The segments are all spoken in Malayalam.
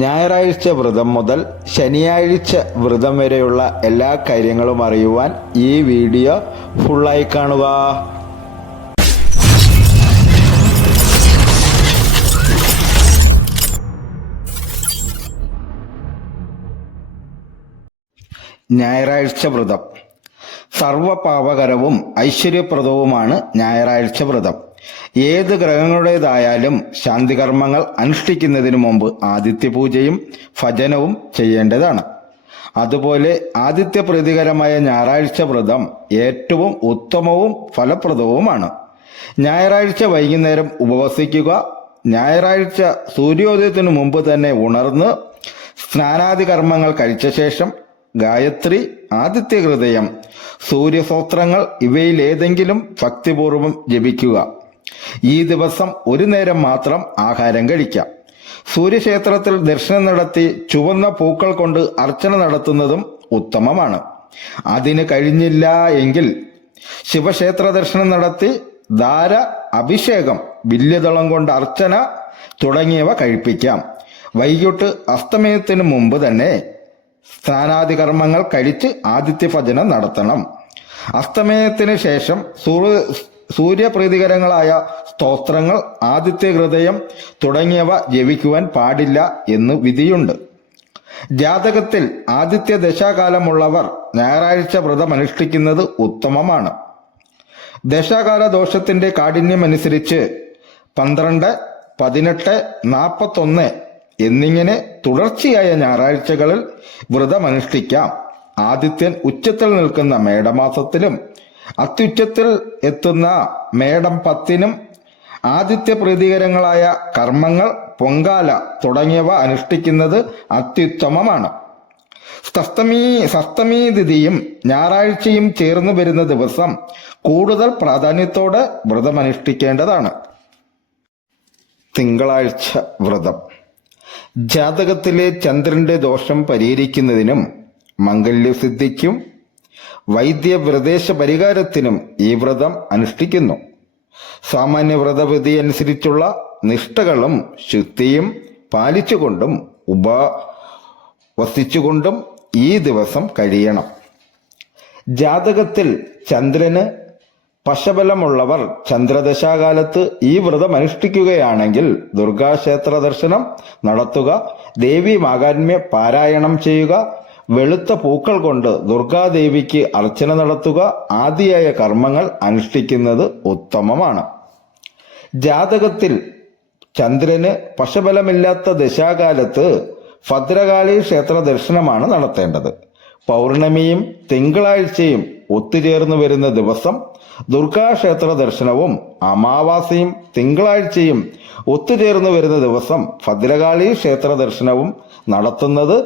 ഞായറാഴ്ച വ്രതം മുതൽ ശനിയാഴ്ച വ്രതം വരെയുള്ള എല്ലാ കാര്യങ്ങളും അറിയുവാൻ ഈ വീഡിയോ ഫുള്ളായി കാണുക. ഞായറാഴ്ച വ്രതം സർവപാപകരവും ഐശ്വര്യപ്രദവുമാണ് ഞായറാഴ്ച വ്രതം. ഏത് ഗ്രഹങ്ങളുടേതായാലും ശാന്തികർമ്മങ്ങൾ അനുഷ്ഠിക്കുന്നതിന് മുമ്പ് ആദിത്യപൂജയും ഭജനവും ചെയ്യേണ്ടതാണ്. അതുപോലെ ആദിത്യപ്രീതികരമായ ഞായറാഴ്ച വ്രതം ഏറ്റവും ഉത്തമവും ഫലപ്രദവുമാണ്. ഞായറാഴ്ച വൈകുന്നേരം ഉപവസിക്കുക. ഞായറാഴ്ച സൂര്യോദയത്തിനു മുമ്പ് തന്നെ ഉണർന്ന് സ്നാനാദി കർമ്മങ്ങൾ കഴിച്ച ശേഷം ഗായത്രി, ആദിത്യഹൃദയം, സൂര്യസ്തോത്രങ്ങൾ ഇവയിലേതെങ്കിലും ഭക്തിപൂർവം ജപിക്കുക. ഈ ദിവസം ഒരു നേരം മാത്രം ആഹാരം കഴിക്കാം. സൂര്യക്ഷേത്രത്തിൽ ദർശനം നടത്തി ചുവന്ന പൂക്കൾ കൊണ്ട് അർച്ചന നടത്തുന്നതും ഉത്തമമാണ്. അതിന് കഴിഞ്ഞില്ല എങ്കിൽ ശിവക്ഷേത്ര ദർശനം നടത്തി ധാര, അഭിഷേകം, വില്യദളം കൊണ്ട് അർച്ചന തുടങ്ങിയവ കഴിപ്പിക്കാം. വൈകിട്ട് അസ്തമയത്തിന് മുമ്പ് തന്നെ സ്നാനാദി കർമ്മങ്ങൾ കഴിച്ച് ആദിത്യ ഭജനം നടത്തണം. അസ്തമയത്തിന് ശേഷം സൂര്യപ്രീതികരങ്ങളായ സ്തോത്രങ്ങൾ, ആദിത്യ ഹൃദയം തുടങ്ങിയവ ജപിക്കുവാൻ പാടില്ല എന്ന് വിധിയുണ്ട്. ജാതകത്തിൽ ആദിത്യ ദശാകാലമുള്ളവർ ഞായറാഴ്ച വ്രതം അനുഷ്ഠിക്കുന്നത് ഉത്തമമാണ്. ദശാകാല ദോഷത്തിന്റെ കാഠിന്യമനുസരിച്ച് 12, 18, 41 എന്നിങ്ങനെ തുടർച്ചയായ ഞായറാഴ്ചകളിൽ വ്രതമനുഷ്ഠിക്കാം. ആദിത്യൻ ഉച്ചത്തിൽ നിൽക്കുന്ന മേടമാസത്തിലും അത്യുച്ചത്തിൽ എത്തുന്ന മേടം 10-നും ആദിത്യപ്രീതികരങ്ങളായ കർമ്മങ്ങൾ, പൊങ്കാല തുടങ്ങിയവ അനുഷ്ഠിക്കുന്നത് അത്യുത്തമമാണ്. സപ്തമി തിഥിയും ഞായറാഴ്ചയും ചേർന്ന് വരുന്ന ദിവസം കൂടുതൽ പ്രാധാന്യത്തോടെ വ്രതമനുഷ്ഠിക്കേണ്ടതാണ്. തിങ്കളാഴ്ച വ്രതം ജാതകത്തിലെ ചന്ദ്രന്റെ ദോഷം പരിഹരിക്കുന്നതിനും മംഗല്യസിദ്ധിക്കും വൈദ്യവ്രതേശ പരിഹാരത്തിനും ഈ വ്രതം അനുഷ്ഠിക്കുന്നു. സാമാന്യ വ്രതവിധി അനുസരിച്ചുള്ള നിഷ്ഠകളും ശുദ്ധിയും പാലിച്ചുകൊണ്ടും ഉപവസിച്ചുകൊണ്ടും ഈ ദിവസം കഴിയണം. ജാതകത്തിൽ ചന്ദ്രന് പശബലമുള്ളവർ ചന്ദ്രദശാകാലത്ത് ഈ വ്രതം അനുഷ്ഠിക്കുകയാണെങ്കിൽ ദുർഗാക്ഷേത്ര ദർശനം നടത്തുക, ദേവി മാഹാത്മ്യ പാരായണം ചെയ്യുക, വെളുത്ത പൂക്കൾ കൊണ്ട് ദുർഗാദേവിക്ക് അർച്ചന നടത്തുക ആദിയായ കർമ്മങ്ങൾ അനുഷ്ഠിക്കുന്നത് ഉത്തമമാണ്. ജാതകത്തിൽ ചന്ദ്രന് പശബലമില്ലാത്ത ദശാകാലത്ത് ഭദ്രകാളി ക്ഷേത്ര ദർശനമാണ് നടത്തേണ്ടത്. പൗർണമിയും തിങ്കളാഴ്ചയും ഒത്തുചേർന്ന് വരുന്ന ദിവസം ദുർഗാക്ഷേത്ര ദർശനവും അമാവാസിയും തിങ്കളാഴ്ചയും ഒത്തുചേർന്ന് വരുന്ന ദിവസം ഭദ്രകാളി ക്ഷേത്ര ദർശനവും നടത്തുന്നത്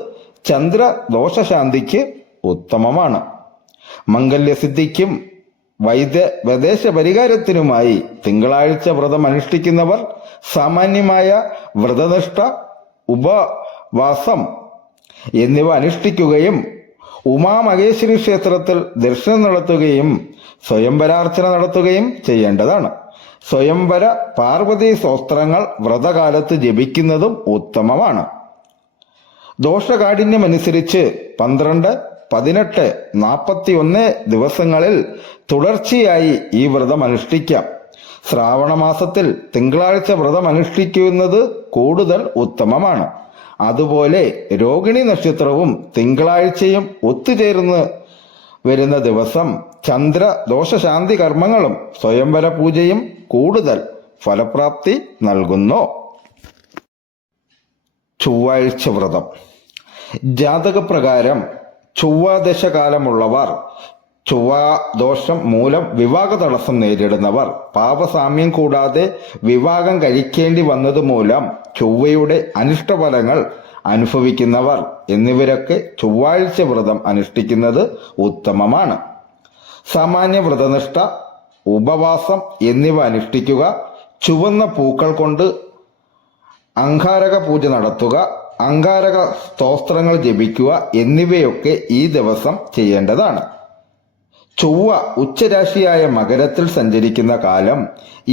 ചന്ദ്രദോഷശാന്തിക്ക് ഉത്തമമാണ്. മംഗല്യസിദ്ധിക്കും വൈദ്യവദേശ പരിഹാരത്തിനുമായി തിങ്കളാഴ്ച വ്രതം അനുഷ്ഠിക്കുന്നവർ സാമാന്യമായ വ്രതനിഷ്ഠ, ഉപവാസം എന്നിവ അനുഷ്ഠിക്കുകയും ഉമാമഹേശ്വരി ക്ഷേത്രത്തിൽ ദർശനം നടത്തുകയും സ്വയംവരാർച്ചന നടത്തുകയും ചെയ്യേണ്ടതാണ്. സ്വയംവര പാർവതി സ്തോത്രങ്ങൾ വ്രതകാലത്ത് ജപിക്കുന്നതും ഉത്തമമാണ്. ദോഷകാഠിന്യമനുസരിച്ച് 12, 18, 41 ദിവസങ്ങളിൽ തുടർച്ചയായി ഈ വ്രതം അനുഷ്ഠിക്കാം. ശ്രാവണ മാസത്തിൽ തിങ്കളാഴ്ച വ്രതം അനുഷ്ഠിക്കുന്നത് കൂടുതൽ ഉത്തമമാണ്. അതുപോലെ രോഹിണി നക്ഷത്രവും തിങ്കളാഴ്ചയും ഒത്തുചേർന്ന് വരുന്ന ദിവസം ചന്ദ്രദോഷശാന്തി കർമ്മങ്ങളും സ്വയംവര പൂജയും കൂടുതൽ ഫലപ്രാപ്തി നൽകുന്നു. ചൊവ്വാഴ്ച വ്രതം ജാതകപ്രകാരം ചൊവ്വാദശകാലമുള്ളവർ, ചൊവ്വാദോഷം മൂലം വിവാഹ തടസ്സം നേരിടുന്നവർ, പാപസാമ്യം കൂടാതെ വിവാഹം കഴിക്കേണ്ടി വന്നതുമൂലം ചൊവ്വയുടെ അനിഷ്ടഫലങ്ങൾ അനുഭവിക്കുന്നവർ എന്നിവരൊക്കെ ചൊവ്വാഴ്ച വ്രതം അനുഷ്ഠിക്കുന്നത് ഉത്തമമാണ്. സാമാന്യ വ്രതനിഷ്ഠ, ഉപവാസം എന്നിവ അനുഷ്ഠിക്കുക. ചുവന്ന പൂക്കൾ കൊണ്ട് അംഗാരക പൂജ നടത്തുക, അംഗാരക സ്തോത്രങ്ങൾ ജപിക്കുക എന്നിവയൊക്കെ ഈ ദിവസം ചെയ്യേണ്ടതാണ്. ചൊവ്വ ഉച്ചരാശിയായ മകരത്തിൽ സഞ്ചരിക്കുന്ന കാലം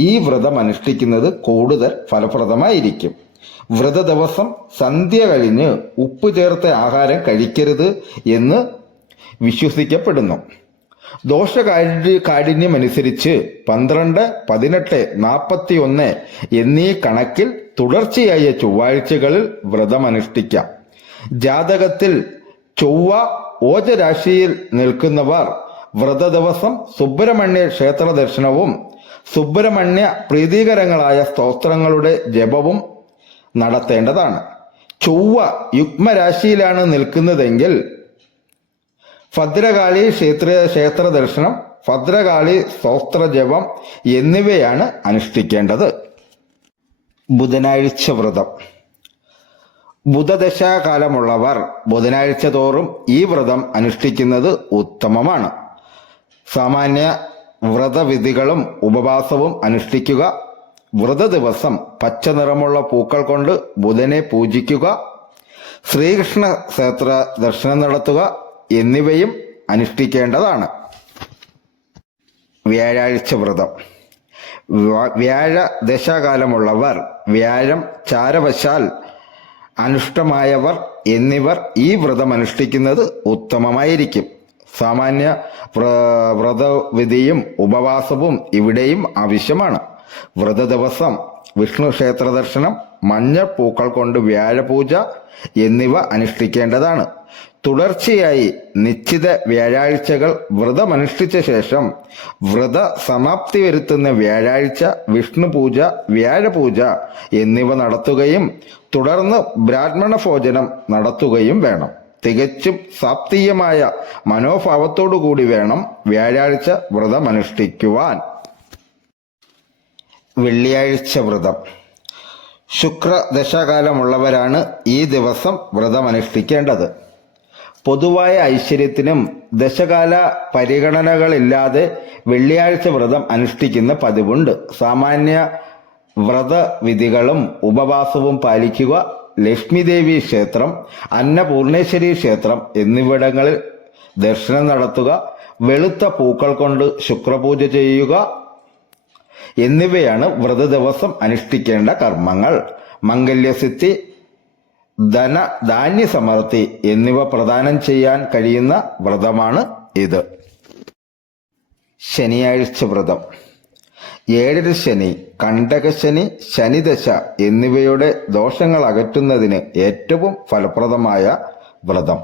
ഈ വ്രതം അനുഷ്ഠിക്കുന്നത് കൂടുതൽ ഫലപ്രദമായിരിക്കും. വ്രത ദിവസം സന്ധ്യ കഴിഞ്ഞ് ഉപ്പ് ചേർത്ത ആഹാരം കഴിക്കരുത് എന്ന് വിശ്വസിക്കപ്പെടുന്നു. കാഠിന്യമനുസരിച്ച് 12, 18, 41 എന്നീ കണക്കിൽ തുടർച്ചയായ ചൊവ്വാഴ്ചകളിൽ വ്രതമനുഷ്ഠിക്കാം. ജാതകത്തിൽ ചൊവ്വ ഓജരാശിയിൽ നിൽക്കുന്നവർ വ്രത ദിവസം സുബ്രഹ്മണ്യ ക്ഷേത്ര ദർശനവും സുബ്രഹ്മണ്യ പ്രീതികരങ്ങളായ സ്തോത്രങ്ങളുടെ ജപവും നടത്തേണ്ടതാണ്. ചൊവ്വ യുഗ്മരാശിയിലാണ് നിൽക്കുന്നതെങ്കിൽ ഭദ്രകാളി ക്ഷേത്ര ദർശനം, ഭദ്രകാളി സ്തോത്ര ജപം എന്നിവയാണ് അനുഷ്ഠിക്കേണ്ടത്. ബുധനാഴ്ച വ്രതം. ബുധദശാകാലമുള്ളവർ ബുധനാഴ്ച തോറും ഈ വ്രതം അനുഷ്ഠിക്കുന്നത് ഉത്തമമാണ്. സാമാന്യ വ്രതവിധികളും ഉപവാസവും അനുഷ്ഠിക്കുക. വ്രത ദിവസം പച്ച നിറമുള്ള പൂക്കൾ കൊണ്ട് ബുധനെ പൂജിക്കുക. ശ്രീകൃഷ്ണ ക്ഷേത്ര ദർശനം നടത്തുക എന്നിവയും അനുഷ്ഠിക്കേണ്ടതാണ്. വ്യാഴാഴ്ച വ്രതം. വ്യാഴ ദശാകാലമുള്ളവർ, വ്യാഴം ചാരവശാൽ അനുഷ്ഠമായവർ എന്നിവർ ഈ വ്രതം അനുഷ്ഠിക്കുന്നത് ഉത്തമമായിരിക്കും. സാമാന്യ വ്രതവിധിയും ഉപവാസവും ഇവിടെയും ആവശ്യമാണ്. വ്രത ദിവസം വിഷ്ണു ക്ഷേത്ര ദർശനം, മഞ്ഞ പൂക്കൾ കൊണ്ട് വ്യാഴപൂജ എന്നിവ അനുഷ്ഠിക്കേണ്ടതാണ്. തുടർച്ചയായി നിശ്ചിത വ്യാഴാഴ്ചകൾ വ്രതമനുഷ്ഠിച്ച ശേഷം വ്രത സമാപ്തി വരുത്തുന്ന വ്യാഴാഴ്ച വിഷ്ണു പൂജ, വ്യാഴപൂജ എന്നിവ നടത്തുകയും തുടർന്ന് ബ്രാഹ്മണ ഭോജനം നടത്തുകയും വേണം. തികച്ചും സാപ്തീയമായ മനോഭാവത്തോടു കൂടി വേണം വ്യാഴാഴ്ച വ്രതമനുഷ്ഠിക്കുവാൻ. വെള്ളിയാഴ്ച വ്രതം. ശുക്രദശാകാലമുള്ളവരാണ് ഈ ദിവസം വ്രതമനുഷ്ഠിക്കേണ്ടത്. പൊതുവായ ഐശ്വര്യത്തിനും ദശകാല പരിഗണനകളില്ലാതെ വെള്ളിയാഴ്ച വ്രതം അനുഷ്ഠിക്കുന്ന പതിവുണ്ട്. സാമാന്യ വ്രതവിധികളും ഉപവാസവും പാലിക്കുക. ലക്ഷ്മിദേവി ക്ഷേത്രം, അന്നപൂർണേശ്വരി ക്ഷേത്രം എന്നിവിടങ്ങളിൽ ദർശനം നടത്തുക. വെളുത്ത പൂക്കൾ കൊണ്ട് ശുക്രപൂജ ചെയ്യുക എന്നിവയാണ് വ്രത ദിവസം അനുഷ്ഠിക്കേണ്ട കർമ്മങ്ങൾ. മംഗല്യസിദ്ധി, ധാന്യ സമൃദ്ധി എന്നിവ പ്രദാനം ചെയ്യാൻ കഴിയുന്ന വ്രതമാണ് ഇത്. ശനിയാഴ്ച വ്രതം. ഏഴര ശനി, കണ്ടകശനി, ശനിദശ എന്നിവയുടെ ദോഷങ്ങൾ അകറ്റുന്നതിന് ഏറ്റവും ഫലപ്രദമായ വ്രതം.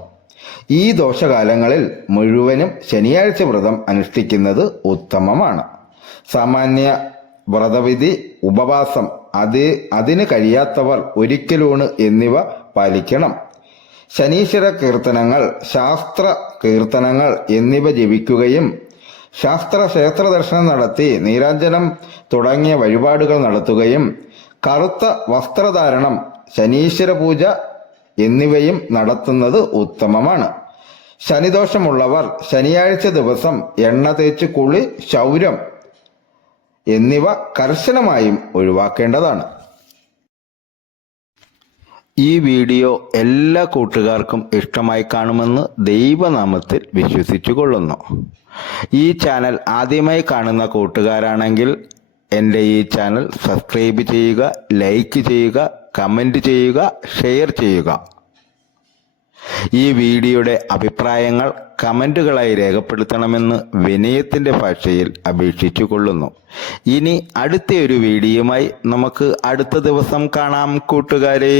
ഈ ദോഷകാലങ്ങളിൽ മുഴുവനും ശനിയാഴ്ച വ്രതം അനുഷ്ഠിക്കുന്നത് ഉത്തമമാണ്. സാമാന്യ വ്രതവിധി, ഉപവാസം, അതിന് കഴിയാത്തവർ ഒരിക്കലൂണ് എന്നിവ പാലിക്കണം. ശനീശ്വര കീർത്തനങ്ങൾ, ശാസ്ത്ര കീർത്തനങ്ങൾ എന്നിവ ജപിക്കുകയും ക്ഷേത്ര ദർശനം നടത്തി നീരാഞ്ജനം തുടങ്ങിയ വഴിപാടുകൾ നടത്തുകയും കറുത്ത വസ്ത്രധാരണം, ശനീശ്വര പൂജ എന്നിവയും നടത്തുന്നത് ഉത്തമമാണ്. ശനിദോഷമുള്ളവർ ശനിയാഴ്ച ദിവസം എണ്ണ തേച്ച് കുളി, ക്ഷൗരം എന്നിവ കർശനമായും ഒഴിവാക്കേണ്ടതാണ്. ഈ വീഡിയോ എല്ലാ കൂട്ടുകാർക്കും ഇഷ്ടമായി കാണുമെന്ന് ദൈവനാമത്തിൽ വിശ്വസിച്ചു കൊള്ളുന്നു. ഈ ചാനൽ ആദ്യമായി കാണുന്ന കൂട്ടുകാരാണെങ്കിൽ എൻ്റെ ഈ ചാനൽ സബ്സ്ക്രൈബ് ചെയ്യുക, ലൈക്ക് ചെയ്യുക, കമൻറ്റ് ചെയ്യുക, ഷെയർ ചെയ്യുക. ഈ വീഡിയോയുടെ അഭിപ്രായങ്ങൾ കമൻറ്റുകളായി രേഖപ്പെടുത്തണമെന്ന് വിനയത്തിൻ്റെ ഭാഷയിൽ അപേക്ഷിച്ചു കൊള്ളുന്നു. ഇനി അടുത്ത ഒരു വീഡിയോയുമായി നമുക്ക് അടുത്ത ദിവസം കാണാം കൂട്ടുകാരെ.